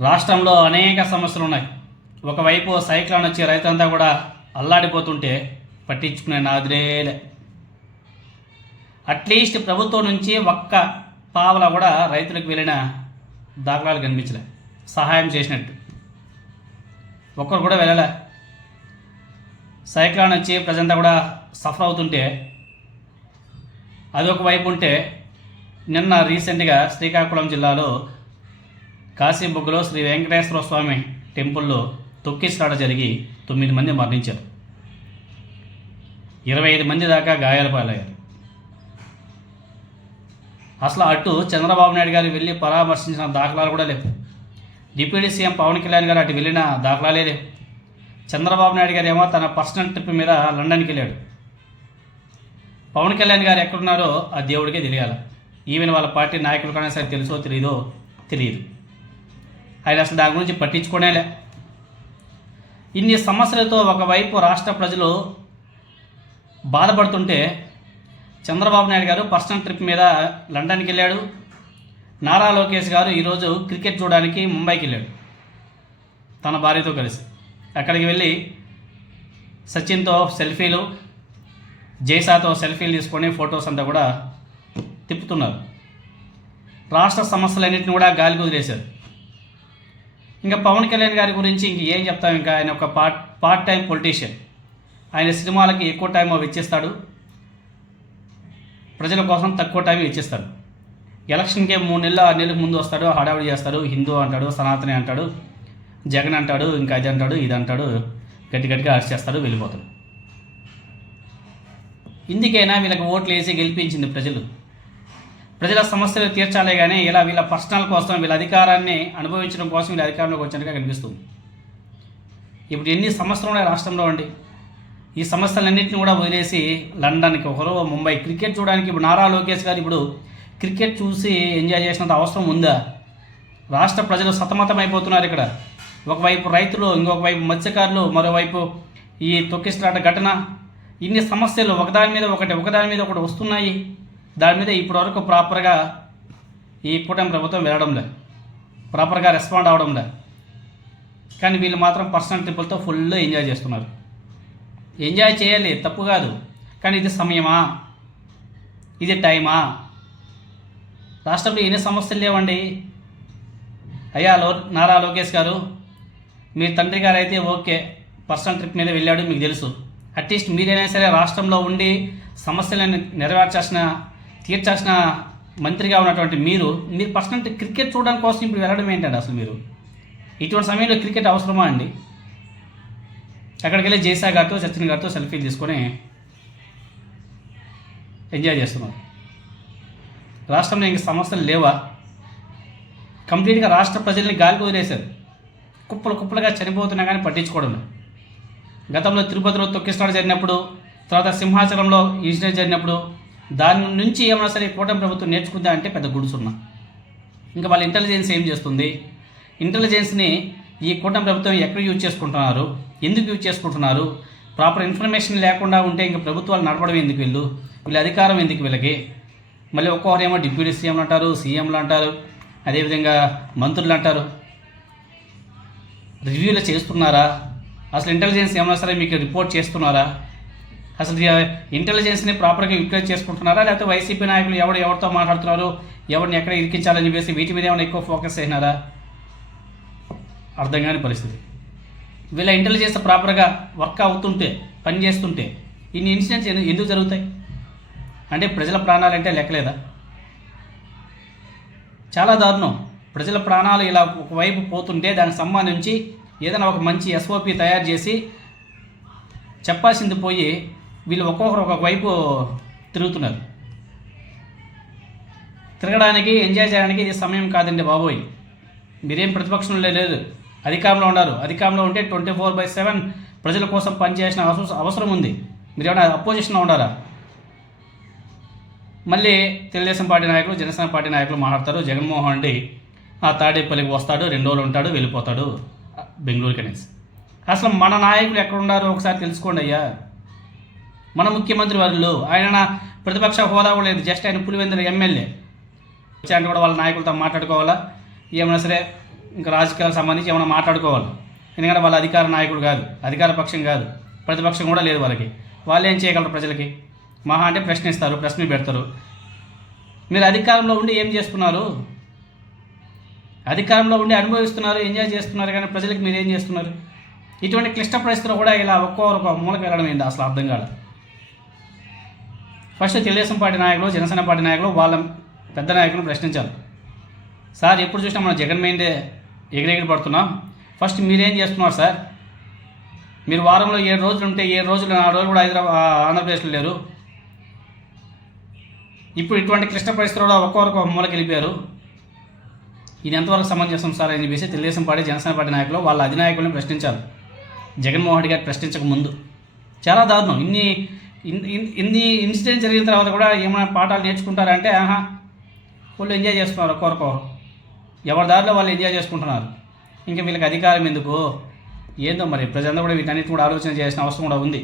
రాష్ట్రంలో అనేక సమస్యలు ఉన్నాయి ఒకవైపు సైక్లోన్ వచ్చి రైతులంతా కూడా అల్లాడిపోతుంటే పట్టించుకునే నాదిరేలే అట్లీస్ట్ ప్రభుత్వం నుంచి ఒక్క పావల కూడా రైతులకు వెళ్ళిన దాఖలాలు కనిపించలే. సహాయం చేసినట్టు. ఒక్కరు కూడా వెళ్ళలే. సైక్లోన్ వచ్చి ప్రజంతా కూడా సఫర్ అవుతుంటే అదొక వైపు ఉంటే నిన్న రీసెంట్గా శ్రీకాకుళం జిల్లాలో కాశీబుగ్గలో శ్రీ వెంకటేశ్వర స్వామి టెంపుల్లో తొక్కిసాడ జరిగి తొమ్మిది మంది మరణించారు. ఇరవై ఐదు మంది దాకా గాయాల పాలయ్యారు. అసలు అటు చంద్రబాబు నాయుడు గారు వెళ్ళి పరామర్శించిన దాఖలాలు కూడా లేవు. డిప్యూటీ సీఎం పవన్ కళ్యాణ్ గారు అటు వెళ్ళిన దాఖలాలే లేవు. చంద్రబాబు నాయుడు గారు ఏమో తన పర్సనల్ ట్రిప్ మీద లండన్కి వెళ్ళాడు. పవన్ కళ్యాణ్ గారు ఎక్కడున్నారో ఆ దేవుడికే తెలియాలి. ఈవెన్ వాళ్ళ పార్టీ నాయకులు కానీ సరే తెలుసో తెలియదో తెలియదు. ఆయన అసలు దాని గురించి పట్టించుకోనేలే. ఇన్ని సమస్యలతో ఒకవైపు రాష్ట్ర ప్రజలు బాధపడుతుంటే చంద్రబాబు నాయుడు గారు పర్సనల్ ట్రిప్ మీద లండన్కి వెళ్ళాడు. నారా లోకేష్ గారు ఈరోజు క్రికెట్ చూడడానికి ముంబైకి వెళ్ళాడు. తన భార్యతో కలిసి. అక్కడికి వెళ్ళి సచిన్తో సెల్ఫీలు జైసాతో సెల్ఫీలు తీసుకొని ఫొటోస్ అంతా కూడా తిప్పుతున్నారు. రాష్ట్ర సమస్యలన్నింటినీ కూడా గాలి కుదిరేశారు ఇంకా పవన్ కళ్యాణ్ గారి గురించి ఇంక ఏం చెప్తాం? ఇంకా ఆయన ఒక పార్ట్ పార్ట్ టైం పొలిటీషియన్ ఆయన సినిమాలకి ఎక్కువ టైం అవి ఇచ్చేస్తాడు. ప్రజల కోసం తక్కువ టైం ఇచ్చేస్తాడు. ఎలక్షన్కే మూడు నెలలు ఆరు నెలలకు ముందు వస్తాడు హడావిడి చేస్తాడు. హిందూ అంటాడు సనాతని అంటాడు జగన్ అంటాడు ఇంకా అది అంటాడు ఇది అంటాడు. గట్టి గట్టిగా అరిచేస్తాడు వెళ్ళిపోతాడు. ఇందుకైనా వీళ్ళకి ఓట్లు వేసి గెలిపించింది ప్రజలు? ప్రజల సమస్యలు తీర్చాలే కానీ ఇలా వీళ్ళ పర్సనల్ కోసం వీళ్ళ అధికారాన్ని అనుభవించడం కోసం వీళ్ళ అధికారంలోకి వచ్చినట్టుగా కనిపిస్తుంది. ఇప్పుడు ఎన్ని సమస్యలు ఉన్నాయి రాష్ట్రంలో అండి? ఈ సమస్యలన్నింటినీ కూడా వదిలేసి లండన్కి ఒకరు ముంబై క్రికెట్ చూడడానికి ఇప్పుడు నారా లోకేష్ గారు ఇప్పుడు క్రికెట్ చూసి ఎంజాయ్ చేసినంత అవసరం ఉందా? రాష్ట్ర ప్రజలు సతమతమైపోతున్నారు ఇక్కడ. ఒకవైపు రైతులు ఇంకొక వైపు మత్స్యకారులు మరోవైపు ఈ తొక్కిసలాట ఘటన. ఇన్ని సమస్యలు ఒకదాని మీద ఒకటి ఒకదాని మీద ఒకటి వస్తున్నాయి. దాని మీద ఇప్పటివరకు ప్రాపర్గా ఈ కూటమి ప్రభుత్వం వెళ్ళడంలే ప్రాపర్గా రెస్పాండ్ అవడంలే కానీ వీళ్ళు మాత్రం పర్సనల్ ట్రిప్పులతో ఫుల్ ఎంజాయ్ చేస్తున్నారు. ఎంజాయ్ చేయాలి తప్పు కాదు. కానీ ఇది సమయమా? ఇది టైమా? రాష్ట్రంలో ఎన్ని సమస్యలు లేవండి? అయ్యా లో నారా లోకేష్ గారు మీ తండ్రి గారు అయితే ఓకే పర్సనల్ ట్రిప్ మీద వెళ్ళాడు మీకు తెలుసు. అట్లీస్ట్ మీరైనా సరే రాష్ట్రంలో ఉండి సమస్యలను నెరవేర్చాల్సిన తీర్చాల్సిన మంత్రిగా ఉన్నటువంటి మీరు మీరు పర్సనల్ క్రికెట్ చూడడం కోసం ఇప్పుడు వెళ్ళడం ఏంటండి అసలు మీరు? ఇటువంటి సమయంలో క్రికెట్ అవసరమా అండి? అక్కడికి వెళ్ళి జైసా గారితో సచిన్ గారితో సెల్ఫీలు తీసుకొని ఎంజాయ్ చేస్తున్నారు. రాష్ట్రంలో ఇంక సమస్యలు లేవా? కంప్లీట్గా రాష్ట్ర ప్రజల్ని గాలికి వదిలేశారు. కుప్పలు కుప్పలుగా చనిపోతున్నా కానీ పట్టించుకోవడం గతంలో తిరుపతిలో తొక్కిస్తాడు జరిగినప్పుడు తర్వాత సింహాచలంలో ఇన్సిడెంట్ జరిగినప్పుడు దాని నుంచి ఏమైనా సరే కూటమి ప్రభుత్వం నేర్చుకుందా అంటే పెద్ద గుడుసున్నా ఇంకా వాళ్ళ ఇంటెలిజెన్స్ ఏం చేస్తుంది? ఇంటెలిజెన్స్ని ఈ కూటమి ప్రభుత్వం ఎక్కడ యూజ్ చేసుకుంటున్నారు? ఎందుకు యూజ్ చేసుకుంటున్నారు? ప్రాపర్ ఇన్ఫర్మేషన్ లేకుండా ఉంటే ఇంకా ప్రభుత్వాలు నడపడం ఎందుకు వీళ్ళు? వీళ్ళ అధికారం ఎందుకు వీళ్ళకి? మళ్ళీ ఒక్కొక్కరు ఏమో డిప్యూటీ సీఎంలు అంటారు సీఎంలు అంటారు అదేవిధంగా మంత్రులు అంటారు. రివ్యూలు చేస్తున్నారా? అసలు ఇంటెలిజెన్స్ ఏమైనా సరే మీకు రిపోర్ట్ చేస్తున్నారా? అసలు ఇంటెలిజెన్స్ని ప్రాపర్గా యూటిలైజ్ చేసుకుంటున్నారా? లేకపోతే వైసీపీ నాయకులు ఎవడు ఎవరితో మాట్లాడుతున్నారు? ఎవరిని ఎక్కడ ఇరికించాలని చెప్పేసి వీటి మీద ఏమైనా ఎక్కువ ఫోకస్ చేసినారా? అర్థం కాని పరిస్థితి. వీళ్ళ ఇంటెలిజెన్స్ ప్రాపర్గా వర్క్ అవుతుంటే పని చేస్తుంటే ఇన్ని ఇన్సిడెంట్స్ ఎందుకు జరుగుతాయి? అంటే ప్రజల ప్రాణాలంటే లెక్కలేదా? చాలా దారుణం. ప్రజల ప్రాణాలు ఇలా ఒకవైపు పోతుంటే దానికి సంబంధించి ఏదైనా ఒక మంచి ఎస్ఓపి తయారు చేసి చెప్పాల్సింది పోయి వీళ్ళు ఒక్కొక్కరు ఒక్కొక్క వైపు తిరుగుతున్నారు. తిరగడానికి ఎంజాయ్ చేయడానికి ఇది సమయం కాదండి బాబోయ్. మీరేం ప్రతిపక్షంలో లేదు. అధికారంలో ఉన్నారు. అధికారంలో ఉంటే ట్వంటీ ఫోర్ బై సెవెన్ ప్రజల కోసం పనిచేయాల్సిన అవసరం అవసరం ఉంది. మీరు ఏమైనా అపోజిషన్లో ఉండారా మళ్ళీ తెలుగుదేశం పార్టీ నాయకులు జనసేన పార్టీ నాయకులు మాట్లాడతారు. జగన్మోహన్ రెడ్డి ఆ తాడేపల్లికి వస్తాడు రెండు రోజులు ఉంటాడు వెళ్ళిపోతాడు బెంగళూరుకి అనేసి. అసలు మన నాయకులు ఎక్కడున్నారో ఒకసారి తెలుసుకోండి అయ్యా. మన ముఖ్యమంత్రి వారిలో ఆయన ప్రతిపక్ష హోదా కూడా లేదు. జస్ట్ ఆయన పులివెందుల ఎమ్మెల్యే. వచ్చి అంటే కూడా వాళ్ళ నాయకులతో మాట్లాడుకోవాలా? ఏమైనా సరే ఇంకా రాజకీయాలకు సంబంధించి ఏమైనా మాట్లాడుకోవాలి? ఎందుకంటే వాళ్ళ అధికార నాయకుడు కాదు. అధికార పక్షం కాదు. ప్రతిపక్షం కూడా లేదు వాళ్ళకి. వాళ్ళు ఏం చేయగలరు ప్రజలకి? మహా అంటే ప్రశ్నిస్తారు ప్రశ్న పెడతారు. మీరు అధికారంలో ఉండి ఏం చేస్తున్నారు? అధికారంలో ఉండి అనుభవిస్తున్నారు ఎంజాయ్ చేస్తున్నారు కానీ ప్రజలకు మీరు ఏం చేస్తున్నారు? ఇటువంటి క్లిష్ట పరిస్థితులు కూడా ఇలా ఒక్కొక్కరు మూలకి వెళ్ళడం ఏంటి అసలు అర్థం కాదు ఫస్ట్ తెలుగుదేశం పార్టీ నాయకులు జనసేన పార్టీ నాయకులు వాళ్ళ పెద్ద నాయకులను ప్రశ్నించాలి సార్ ఎప్పుడు చూసినా మనం జగన్ మైండే ఎగిరెగిరి పడుతున్నాం. ఫస్ట్ మీరేం చేస్తున్నారు సార్? మీరు వారంలో ఏడు రోజులు ఉంటే ఏడు రోజులు నాలుగు రోజులు కూడా హైదరాబాద్ ఆంధ్రప్రదేశ్లో లేరు. ఇప్పుడు ఇటువంటి క్లిష్ట పరిస్థితుల్లో ఒక్కొక్కరు ఒక మూలకి వెళ్ళిపోయారు. ఇది ఎంతవరకు సమంజసం సార్ అని చెప్పేసి తెలుగుదేశం పార్టీ జనసేన పార్టీ నాయకులు వాళ్ళ అధినాయకులను ప్రశ్నించారు. జగన్మోహన్ రెడ్డి గారు ప్రశ్నించక ముందు. చాలా దారుణం. ఇన్ని ఇన్ని ఇన్సిడెంట్ జరిగిన తర్వాత కూడా ఏమైనా పాఠాలు నేర్చుకుంటారంటే ఆహా వాళ్ళు ఎంజాయ్ చేస్తున్నారు ఒక్కొక్కరు ఎవరి దారిలో వాళ్ళు ఎంజాయ్ చేసుకుంటున్నారు? ఇంకా వీళ్ళకి అధికారం ఎందుకు? ఏందో మరి ప్రజలందరూ కూడా వీటన్నిటి కూడా ఆలోచన చేయాల్సిన అవసరం కూడా ఉంది.